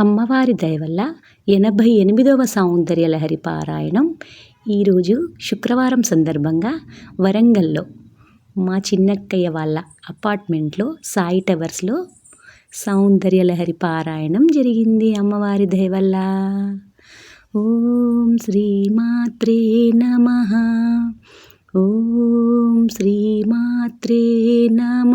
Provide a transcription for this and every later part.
అమ్మవారి దయవల్ల ఎనభై ఎనిమిదవ సౌందర్య లహరి పారాయణం ఈరోజు శుక్రవారం సందర్భంగా వరంగల్లో మా చిన్నక్కయ్య వాళ్ళ అపార్ట్మెంట్లో సాయి టవర్స్లో సౌందర్య లహరి పారాయణం జరిగింది అమ్మవారి దయవల్ల. ఓం శ్రీమాత్రే నమ. ఓం శ్రీమాత్రే నమ.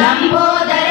लम्बोदरं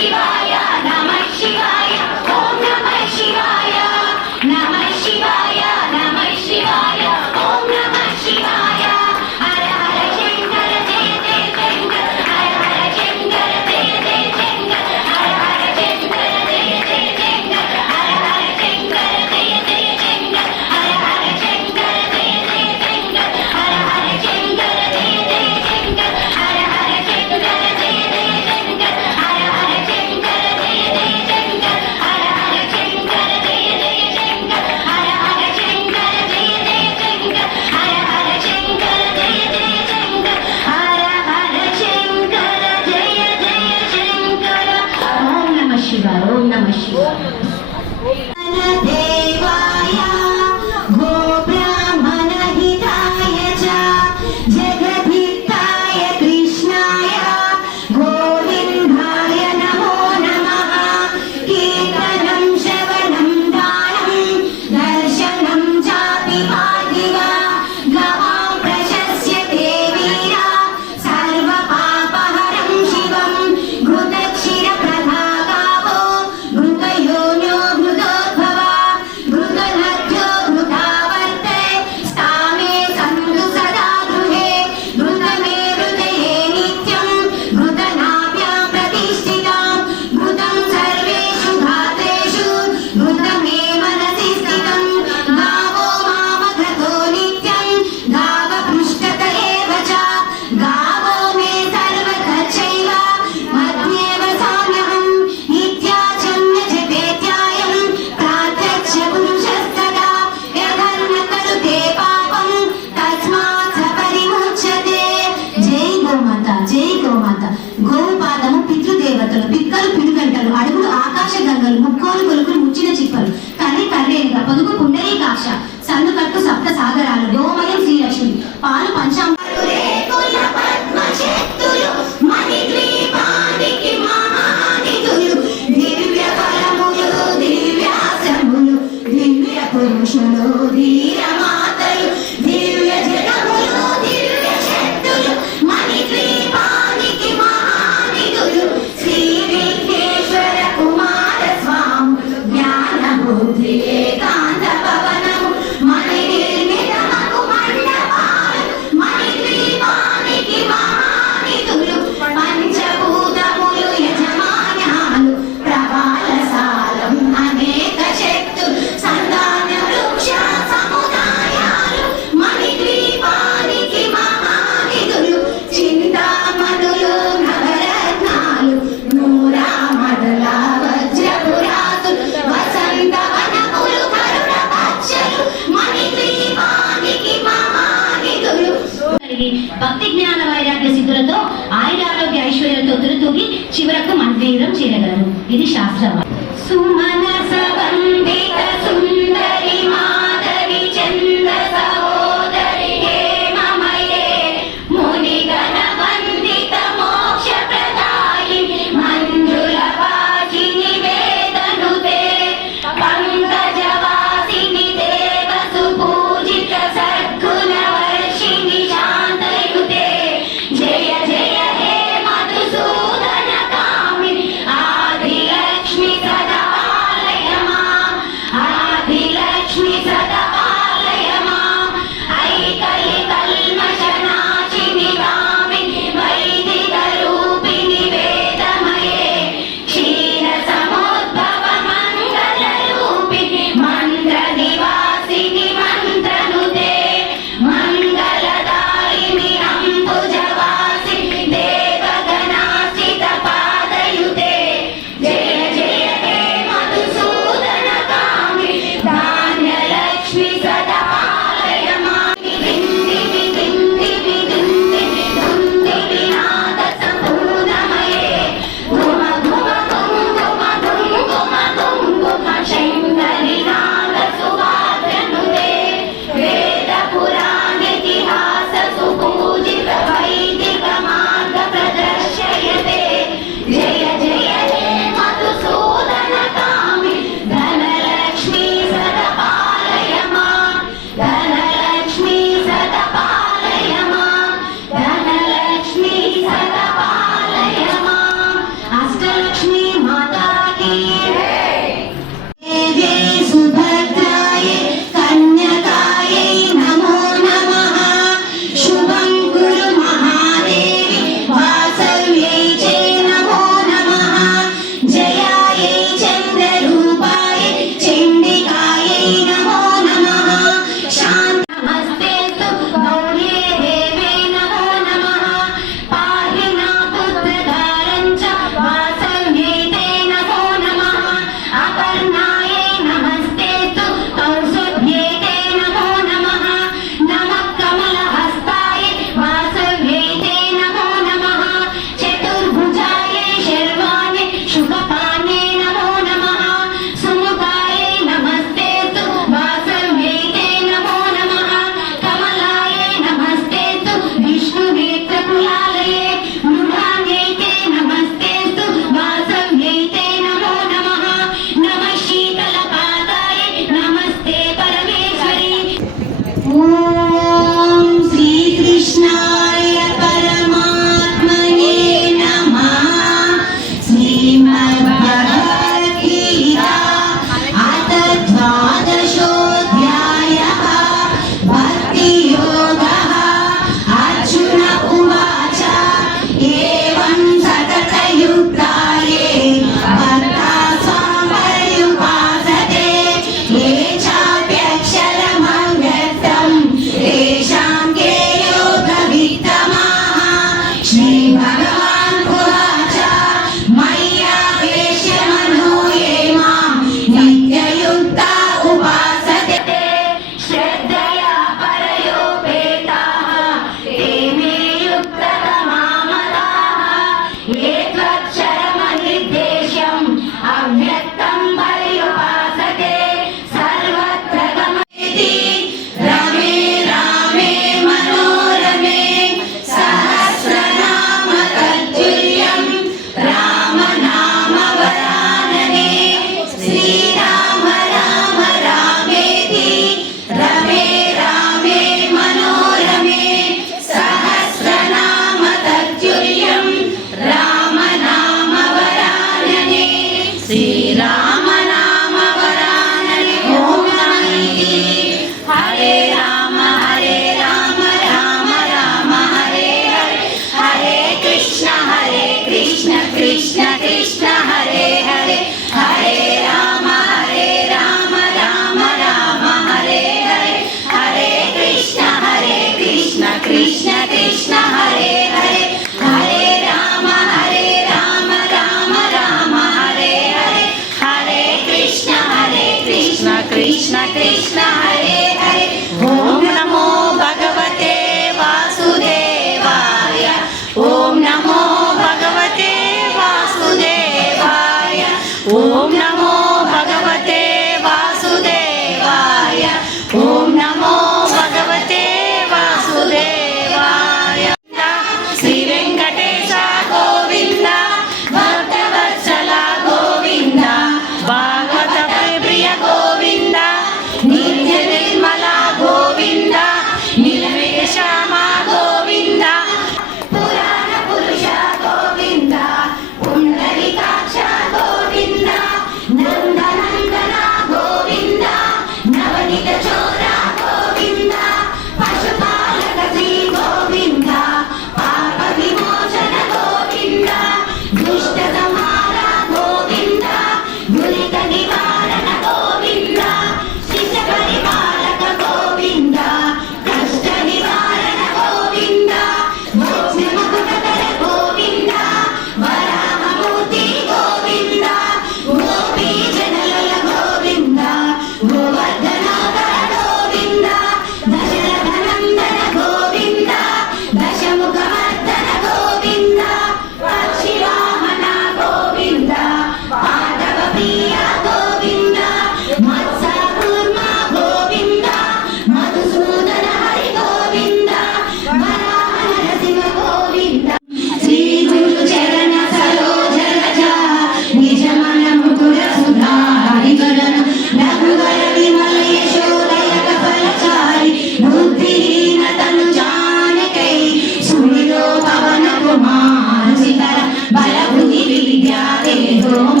এই ধর্ম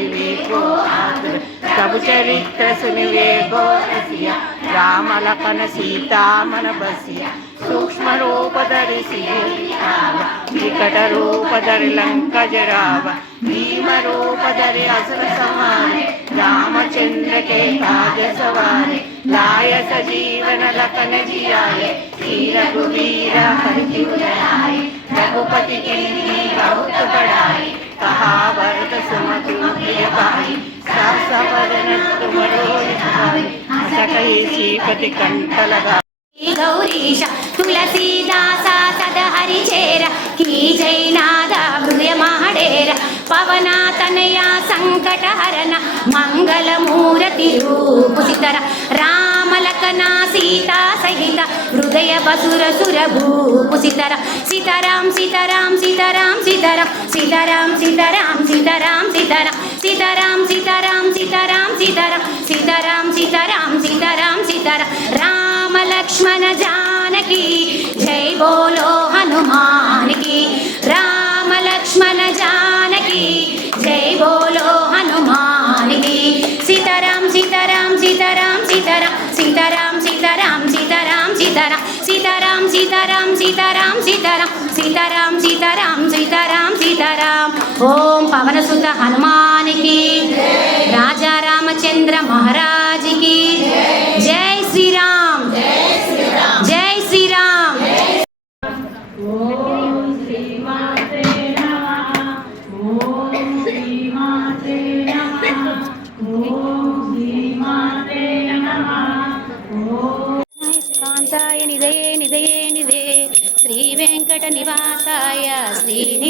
विवेको तब चरित्र सुनिवे गो रसिया राम लखन सीता मन बसिया सूक्ष्म रूप धरि विकट रूप धरि लंक जराव भीम रूप धरि असुर समाने रामचंद्र के काज सवारे लाय सजीवन लखन जियाए श्री रघुवीर हरि रघुपति की बहुत बड़ाई కహాభరత సుమతుమప్రియతాయి సకయేశీపతి కంటలగా గౌరీశ తులసీదాస సద హరిచేర కీ జైనాథ మృగ మహడేర పవనాతనయ సంకటహరణ మంగళమూరతి రూపుసితర రామలకనా సీతా సహిత హృదయ బసుర సుర భూపుసితర సీతారాం సీతారాం సీతారాం సీతారాం సీతారాం సీతారాం సీతారాం సీతారాం సీతారాం సీతారాం సీతారాం సీతారాం సీతారాం సీతారాం సీతారాం సీతారాం రామ లక్ష్మణ జానకి జై బోలో హనుమానికి బోలో హనుమానికి సీతారాం సీతారాం సీతారాం సీతారాం సీతారాం సీతారాం సీతారాం సీతారాం సీతారాం సీతారాం సీతారాం సీతారాం సీతారాం సీతారాం సీతారాం సీతారాం ఓం పవనసుత హనుమానికి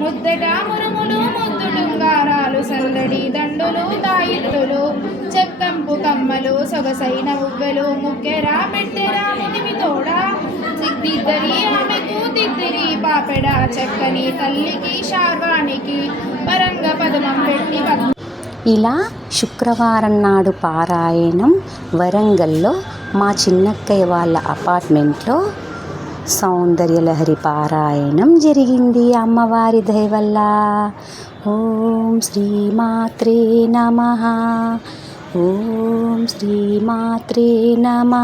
ముద్దట మురుములు ముద్దుటుంగారాలు సందడి దండులు తాయిత్తులు చెక్కంపు కమ్మలు సొగసైన ఉవ్వెలు ముక్కెరా పెట్టెరా మునిమి తోడా. దిద్దరి ఆమెకు దిద్దిరి పాపెడ చక్కని తల్లికి శార్వాణికి పరంగ పదమం పెట్టి ఇలా శుక్రవారం నాడు పారాయణం వరంగల్లో మా చిన్నక్కయ్య వాళ్ళ అపార్ట్మెంట్లో సౌందర్యలహరి పారాయణం జరిగింది అమ్మవారి దయవల్ల. ఓం శ్రీమాత్రే నమ. ఓం శ్రీమాత్రే నమ.